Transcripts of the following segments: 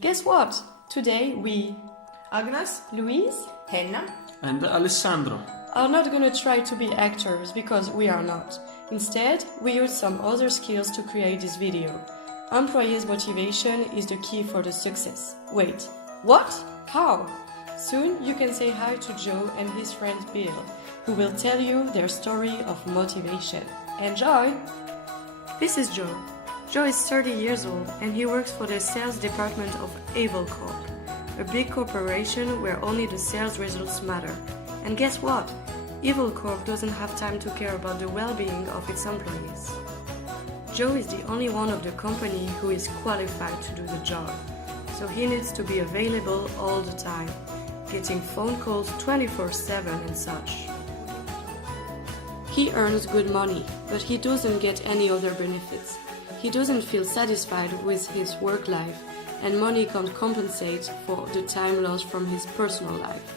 Guess what? Today we, Agnes, Louise, Henna, and Alessandro. are not gonna try to be actors because we are not. Instead, we use some other skills to create this video. Employees' motivation is the key for the success. Wait, what? How? Soon you can say hi to Joe and his friend Bill, who will tell you their story of motivation. Enjoy! This is Joe. Joe is 30 years old and he works for the sales department of Evil Corp, a big corporation where only the sales results matter. And guess what? Evil Corp doesn't have time to care about the well-being of its employees. Joe is the only one of the company who is qualified to do the job, so he needs to be available all the time, getting phone calls 24/7 and such. He earns good money, but he doesn't get any other benefits. He doesn't feel satisfied with his work life, and money can't compensate for the time lost from his personal life.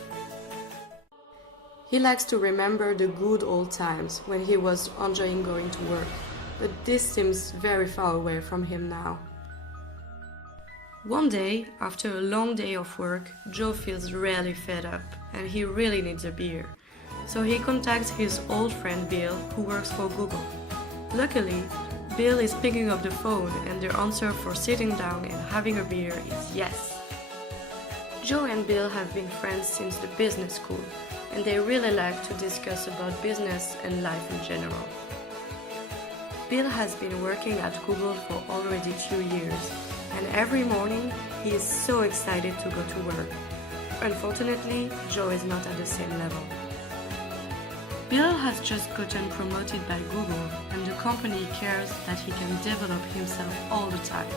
He likes to remember the good old times when he was enjoying going to work, but this seems very far away from him now. One day, after a long day of work, Joe feels really fed up and he really needs a beer. So he contacts his old friend Bill, who works for Google. Luckily, Bill is picking up the phone and the answer for sitting down and having a beer is yes. Joe and Bill have been friends since the business school, and they really like to discuss about business and life in general. Bill has been working at Google for already 2 years, and every morning he is so excited to go to work. Unfortunately, Joe is not at the same level. Bill has just gotten promoted by Google, and the company cares that he can develop himself all the time.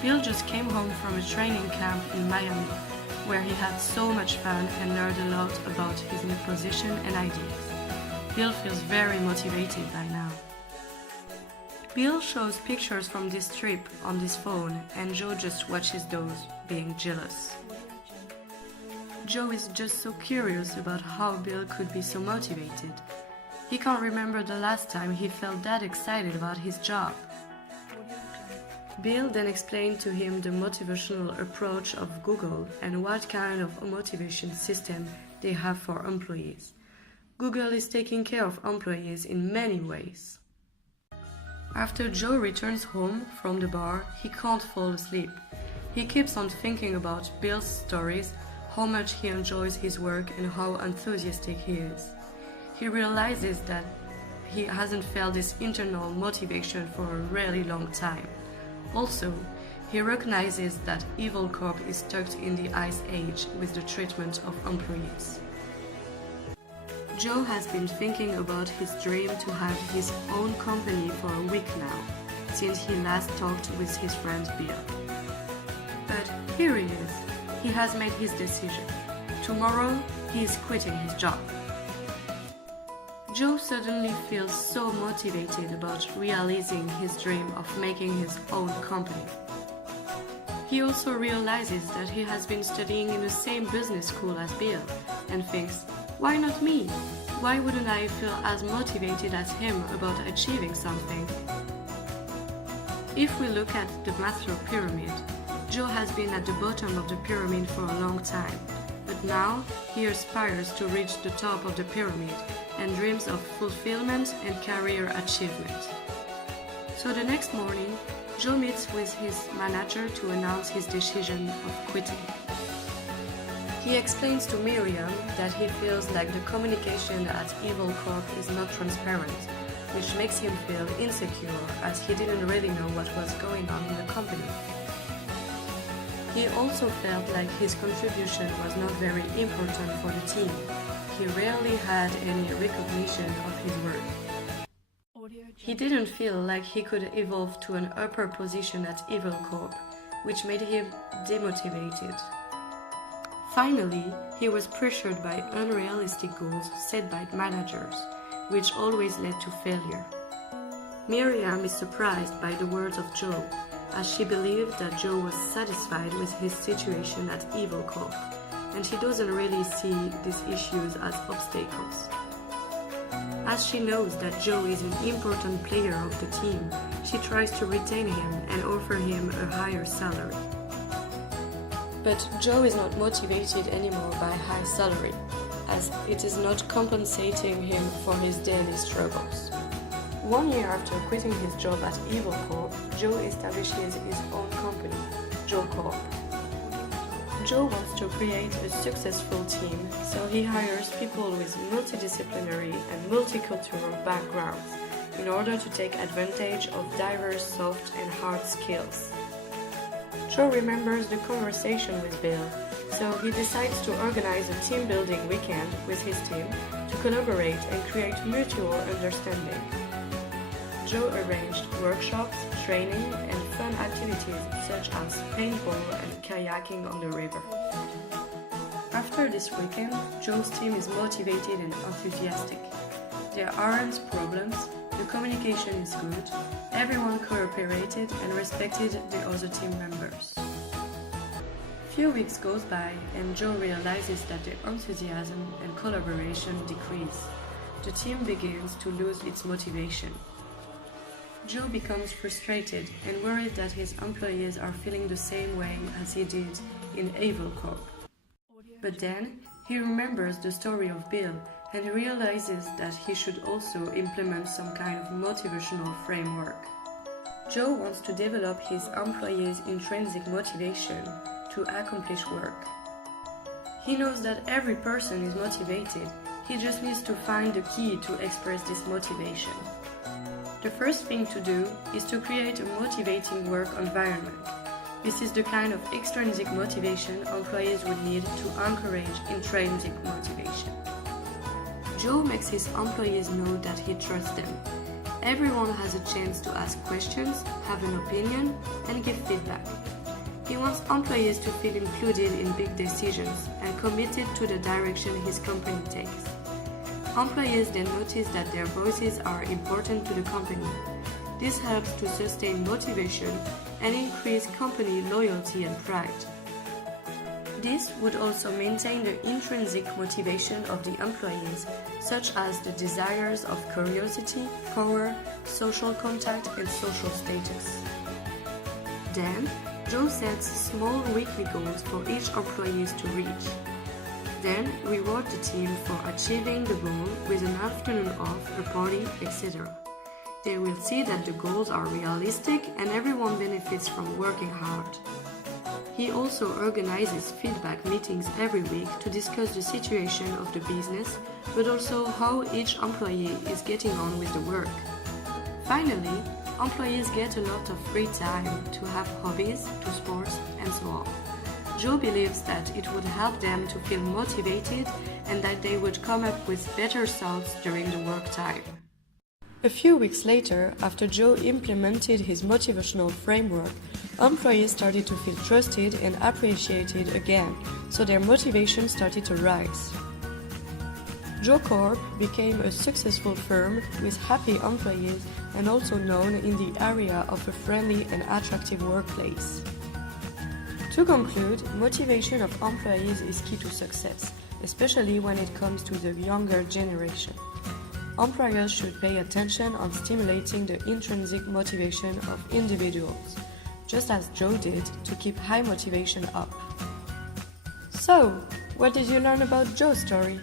Bill just came home from a training camp in Miami, where he had so much fun and learned a lot about his new position and ideas. Bill feels very motivated by now. Bill shows pictures from this trip on his phone and Joe just watches those, being jealous. Joe is just so curious about how Bill could be so motivated. He can't remember the last time he felt that excited about his job. Bill then explained to him the motivational approach of Google and what kind of motivation system they have for employees. Google is taking care of employees in many ways. After Joe returns home from the bar, he can't fall asleep. He keeps on thinking about Bill's stories, how much he enjoys his work and how enthusiastic he is. He realizes that he hasn't felt this internal motivation for a really long time. Also, he recognizes that Evil Corp is stuck in the Ice Age with the treatment of employees. Joe has been thinking about his dream to have his own company for a week now, since he last talked with his friend Bill. But here he is. He has made his decision. Tomorrow, he is quitting his job. Joe suddenly feels so motivated about realizing his dream of making his own company. He also realizes that he has been studying in the same business school as Bill and thinks, why not me? Why wouldn't I feel as motivated as him about achieving something? If we look at the Maslow pyramid, Joe has been at the bottom of the pyramid for a long time, but now he aspires to reach the top of the pyramid and dreams of fulfillment and career achievement. So the next morning, Joe meets with his manager to announce his decision of quitting. He explains to Miriam that he feels like the communication at Evil Corp is not transparent, which makes him feel insecure as he didn't really know what was going on in the company. He also felt like his contribution was not very important for the team. He rarely had any recognition of his work. He didn't feel like he could evolve to an upper position at Evil Corp, which made him demotivated. Finally, he was pressured by unrealistic goals set by managers, which always led to failure. Miriam is surprised by the words of Joe, as she believed that Joe was satisfied with his situation at Evil Corp, and she doesn't really see these issues as obstacles. As she knows that Joe is an important player of the team, she tries to retain him and offer him a higher salary. But Joe is not motivated anymore by high salary, as it is not compensating him for his daily struggles. 1 year after quitting his job at Evil Corp, Joe establishes his own company, Joe Corp. Joe wants to create a successful team, so he hires people with multidisciplinary and multicultural backgrounds in order to take advantage of diverse soft and hard skills. Joe remembers the conversation with Bill, so he decides to organize a team-building weekend with his team to collaborate and create mutual understanding. Joe arranged workshops, training, and fun activities such as paintball and kayaking on the river. After this weekend, Joe's team is motivated and enthusiastic. There aren't problems, the communication is good, everyone cooperated and respected the other team members. Few weeks goes by and Joe realizes that the enthusiasm and collaboration decrease. The team begins to lose its motivation. Joe becomes frustrated and worried that his employees are feeling the same way as he did in Evil Corp. But then, he remembers the story of Bill and realizes that he should also implement some kind of motivational framework. Joe wants to develop his employees' intrinsic motivation to accomplish work. He knows that every person is motivated, he just needs to find the key to express this motivation. The first thing to do is to create a motivating work environment. This is the kind of extrinsic motivation employees would need to encourage intrinsic motivation. Joe makes his employees know that he trusts them. Everyone has a chance to ask questions, have an opinion, and give feedback. He wants employees to feel included in big decisions and committed to the direction his company takes. Employees then notice that their voices are important to the company. This helps to sustain motivation and increase company loyalty and pride. This would also maintain the intrinsic motivation of the employees, such as the desires of curiosity, power, social contact, and social status. Then, Joe sets small weekly goals for each employee to reach. Then reward the team for achieving the goal with an afternoon off, a party, etc. They will see that the goals are realistic and everyone benefits from working hard. He also organizes feedback meetings every week to discuss the situation of the business, but also how each employee is getting on with the work. Finally, employees get a lot of free time to have hobbies, to sports, and so on. Joe believes that it would help them to feel motivated and that they would come up with better thoughts during the work time. A few weeks later, after Joe implemented his motivational framework, employees started to feel trusted and appreciated again, so their motivation started to rise. Joe Corp became a successful firm with happy employees and also known in the area of a friendly and attractive workplace. To conclude, motivation of employees is key to success, especially when it comes to the younger generation. Employers should pay attention on stimulating the intrinsic motivation of individuals, just as Joe did to keep high motivation up. So, what did you learn about Joe's story?